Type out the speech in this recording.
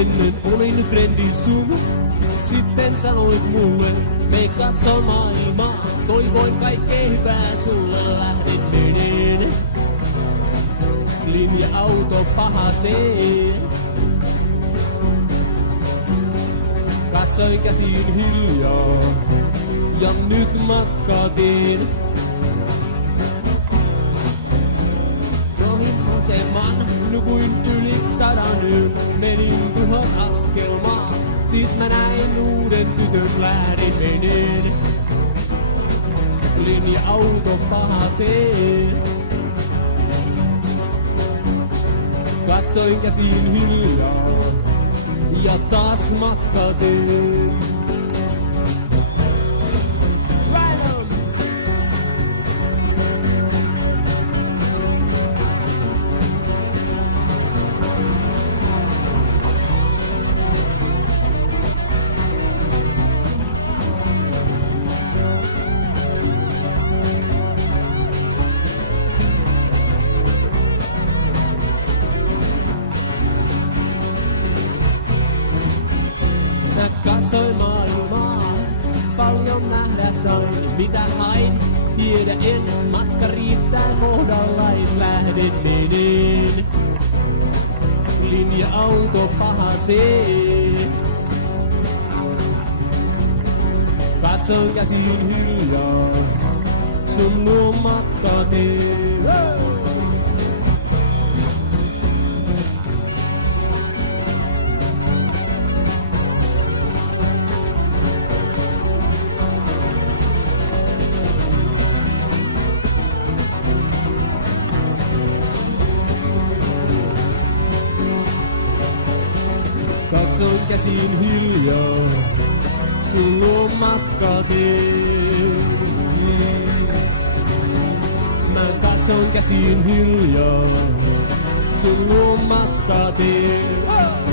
Ennen olin frendi sun, sitten sanoit mulle, me katso maailmaa, toivoin kaikkea hyvää sulle, lähdin meneen. Linja-auto pahasee. Katsoin käsiin hiljaa, ja nyt matkaa teen. Rohin aseman, nukuin yli 100 yön, menin 1000 askelmaa. Sit mä näin uuden tytön, lähdin meneen. Linja-auto pahasee. Katsoin käsiin hiljaa, ja taas matka teen. Katsoin maailmaa, paljon nähdä sain, mitä hain, tiedä en, matka riittää kohdallain, lähden meneen. Linja-auto pahasee. Katsoin käsiin hiljaa, sun luo matka teen. Katsoin käsiin hiljaa, sun luo matka teen. Mä katsoin käsiin hiljaa, sun luo matka teen.